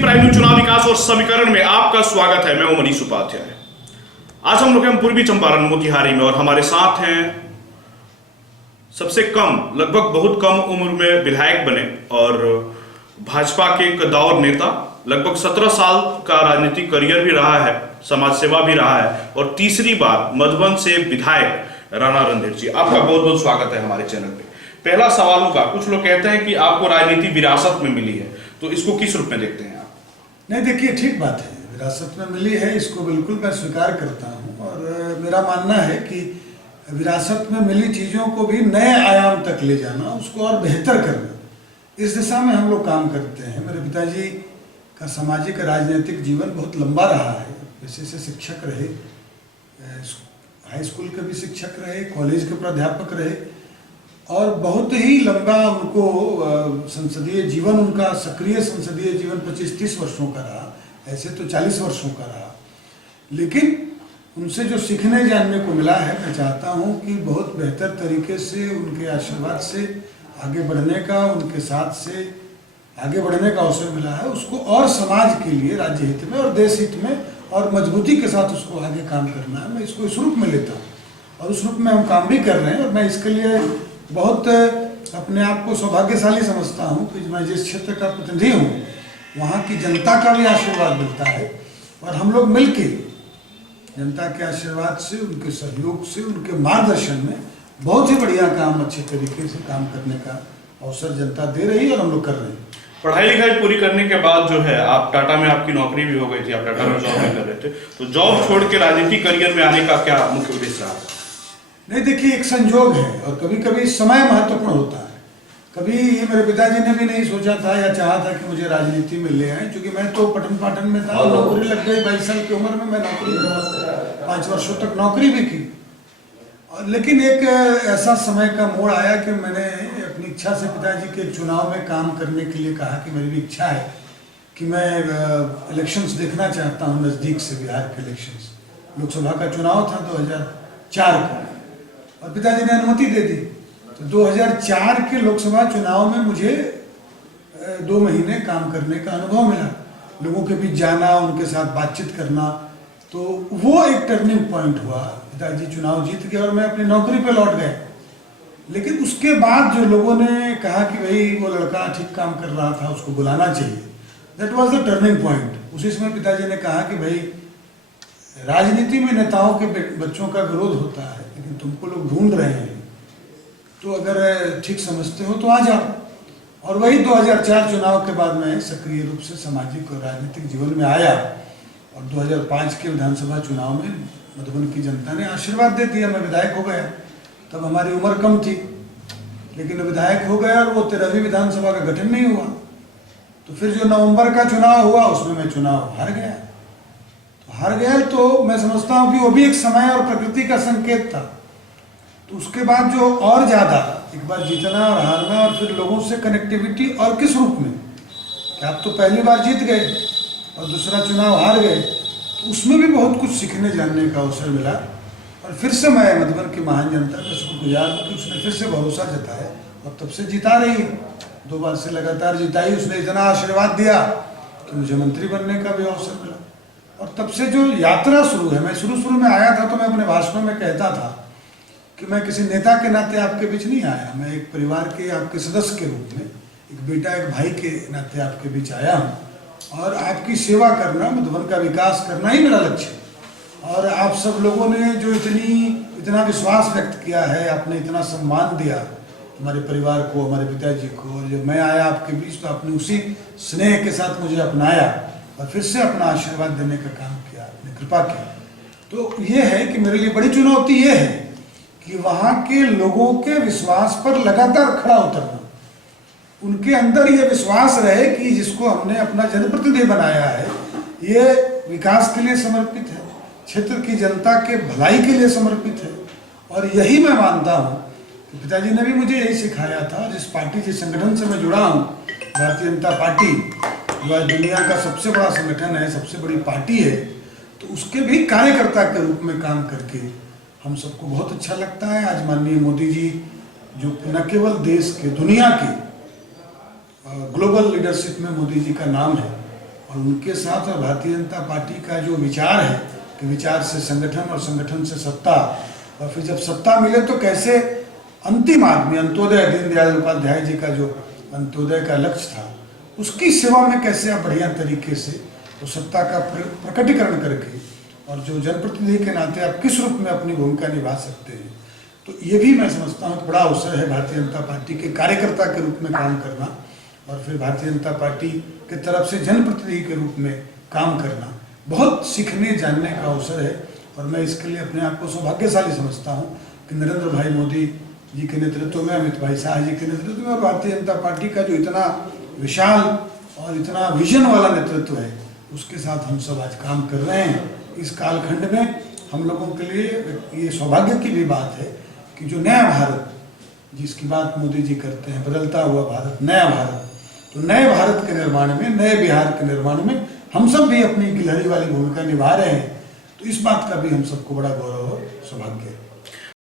Prime news चुनाव विकास और समीकरण में आपका स्वागत है। मैं हूं मनीष उपाध्याय। आज हम लोग हैं पूर्वी चंपारण मोतिहारी में और हमारे साथ हैं सबसे कम, लगभग बहुत कम उम्र में विधायक बने और भाजपा के एक दौर नेता, लगभग 17 साल का राजनीतिक करियर भी रहा है, समाज सेवा भी रहा है और तीसरी बार मधुबन से विधायक राणा रणधीर जी, आपका बहुत बहुत स्वागत है हमारे चैनल पे। पहला सवाल होगा, कुछ लोग कहते हैं कि आपको राजनीति विरासत में मिली है, तो इसको किस रूप में देखते हैं आप? नहीं, देखिए, ठीक बात है, विरासत में मिली है, इसको बिल्कुल मैं स्वीकार करता हूँ और मेरा मानना है कि विरासत में मिली चीज़ों को भी नए आयाम तक ले जाना, उसको और बेहतर करना, इस दिशा में हम लोग काम करते हैं। मेरे पिताजी का सामाजिक राजनीतिक जीवन बहुत लंबा रहा है। वैसे से शिक्षक रहे, हाई स्कूल के भी शिक्षक रहे, कॉलेज के प्राध्यापक रहे और बहुत ही लंबा उनको संसदीय जीवन, उनका सक्रिय संसदीय जीवन 25-30 वर्षों का रहा, ऐसे तो 40 वर्षों का रहा। लेकिन उनसे जो सीखने जानने को मिला है, मैं चाहता हूं कि बहुत बेहतर तरीके से उनके आशीर्वाद से आगे बढ़ने का, उनके साथ से आगे बढ़ने का अवसर मिला है, उसको और समाज के लिए, राज्य हित में और देश हित में और मजबूती के साथ उसको आगे काम करना है। मैं इसको इस रूप में लेता हूँ और उस रूप में हम काम भी कर रहे हैं और मैं इसके लिए बहुत अपने आप को सौभाग्यशाली समझता हूँ कि मैं जिस क्षेत्र का प्रतिनिधि हूँ वहाँ की जनता का भी आशीर्वाद मिलता है और हम लोग मिलके जनता के आशीर्वाद से, उनके सहयोग से, उनके मार्गदर्शन में बहुत ही बढ़िया काम, अच्छे तरीके से काम करने का अवसर जनता दे रही है और हम लोग कर रहे हैं। पढ़ाई लिखाई पूरी करने के बाद जो है, आप टाटा में, आपकी नौकरी भी हो गई थी, आप टाटा में जॉब भी कर रहे थे, तो जॉब छोड़ के राजनीतिक करियर में आने का क्या मुख्य उद्देश्य रहा? नहीं, देखिए, एक संजोग है और कभी कभी समय महत्वपूर्ण होता है। कभी ये मेरे पिताजी ने भी नहीं सोचा था या चाहा था कि मुझे राजनीति में ले आए, क्योंकि मैं तो पठन पाठन में था, नौकरी लग गई 22 साल की उम्र में, मैं नौकरी 5 वर्षों तक नौकरी भी की। और लेकिन एक ऐसा समय का मोड़ आया कि मैंने अपनी इच्छा से पिताजी के चुनाव में काम करने के लिए कहा कि मेरी भी इच्छा है कि मैं इलेक्शंस देखना चाहता हूँ नज़दीक से, बिहार के इलेक्शंस। लोकसभा का चुनाव था 2004 का और पिताजी ने अनुमति दे दी। तो 2004 के लोकसभा चुनाव में मुझे 2 महीने काम करने का अनुभव मिला, लोगों के बीच जाना, उनके साथ बातचीत करना, तो वो एक टर्निंग पॉइंट हुआ। पिताजी चुनाव जीत गए और मैं अपनी नौकरी पे लौट गए। लेकिन उसके बाद जो लोगों ने कहा कि भाई वो लड़का ठीक काम कर रहा था, उसको बुलाना चाहिए, that was the turning point. उसी समय पिताजी ने कहा कि भाई राजनीति में नेताओं के बच्चों का विरोध होता है, लेकिन तुमको लोग ढूंढ रहे हैं, तो अगर ठीक समझते हो तो आ जाओ। और वही 2004 चुनाव के बाद मैं सक्रिय रूप से सामाजिक और राजनीतिक जीवन में आया और 2005 के विधानसभा चुनाव में मधुबन की जनता ने आशीर्वाद दे दिया, मैं विधायक हो गया। तब हमारी उम्र कम थी, लेकिन विधायक हो गया और वो 13वीं विधानसभा का गठन नहीं हुआ। तो फिर जो नवंबर का चुनाव हुआ उसमें मैं चुनाव हार गया। हार गया तो मैं समझता हूँ कि वो भी एक समय और प्रकृति का संकेत था। तो उसके बाद जो और ज़्यादा, एक बार जीतना और हारना और फिर लोगों से कनेक्टिविटी, और किस रूप में कि आप तो पहली बार जीत गए और दूसरा चुनाव हार गए, तो उसमें भी बहुत कुछ सीखने जानने का अवसर मिला। और फिर से मैं मधुबन की महान जनता का शुक्रगुजार हूँ कि उसने फिर से भरोसा जताया और तब से जिता रही है। 2 बार से लगातार जिताई, उसने इतना आशीर्वाद दिया कि मुझे मंत्री बनने का भी अवसर मिला। और तब से जो यात्रा शुरू है, मैं शुरू में आया था तो मैं अपने भाषणों में कहता था कि मैं किसी नेता के नाते आपके बीच नहीं आया, मैं एक परिवार के, आपके सदस्य के रूप में, एक बेटा, एक भाई के नाते आपके बीच आया हूँ और आपकी सेवा करना, मधुबन का विकास करना ही मेरा लक्ष्य है। और आप सब लोगों ने जो इतना विश्वास व्यक्त किया है, आपने इतना सम्मान दिया हमारे परिवार को, हमारे पिताजी को, और जब मैं आया आपके बीच तो आपने उसी स्नेह के साथ मुझे अपनाया और फिर से अपना आशीर्वाद देने का काम किया, आपने कृपा की। तो ये है कि मेरे लिए बड़ी चुनौती ये है कि वहाँ के लोगों के विश्वास पर लगातार खड़ा उतरना, उनके अंदर ये विश्वास रहे कि जिसको हमने अपना जनप्रतिनिधि बनाया है ये विकास के लिए समर्पित है, क्षेत्र की जनता के भलाई के लिए समर्पित है। और यही मैं मानता हूँ कि पिताजी ने भी मुझे यही सिखाया था। जिस पार्टी, जिस संगठन से मैं जुड़ा हूँ, भारतीय जनता पार्टी, जो आज दुनिया का सबसे बड़ा संगठन है, सबसे बड़ी पार्टी है, तो उसके भी कार्यकर्ता के रूप में काम करके हम सबको बहुत अच्छा लगता है। आज माननीय मोदी जी, जो न केवल देश के, दुनिया के ग्लोबल लीडरशिप में मोदी जी का नाम है और उनके साथ और भारतीय जनता पार्टी का जो विचार है कि विचार से संगठन और संगठन से सत्ता, और फिर जब सत्ता मिले तो कैसे अंतिम आदमी अंत्योदय, दीनदयाल उपाध्याय जी का जो अंत्योदय का लक्ष्य था, उसकी सेवा में कैसे आप बढ़िया तरीके से तो सत्ता का प्रकटीकरण करके और जो जनप्रतिनिधि के नाते आप किस रूप में अपनी भूमिका निभा सकते हैं। तो ये भी मैं समझता हूँ बड़ा अवसर है भारतीय जनता पार्टी के कार्यकर्ता के रूप में काम करना, और फिर भारतीय जनता पार्टी की तरफ से जनप्रतिनिधि के रूप में काम करना बहुत सीखने जानने का अवसर है। और मैं इसके लिए अपने आप को सौभाग्यशाली समझता हूँ कि नरेंद्र भाई मोदी जी के नेतृत्व में, अमित भाई शाह जी के नेतृत्व में और भारतीय जनता पार्टी का जो इतना विशाल और इतना विजन वाला नेतृत्व है, उसके साथ हम सब आज काम कर रहे हैं। इस कालखंड में हम लोगों के लिए ये सौभाग्य की भी बात है कि जो नया भारत जिसकी बात मोदी जी करते हैं, बदलता हुआ भारत, नया भारत, तो नए भारत के निर्माण में, नए बिहार के निर्माण में हम सब भी अपनी गिलहरी वाली भूमिका निभा रहे हैं। तो इस बात का भी हम सबको बड़ा गौरव और सौभाग्य है।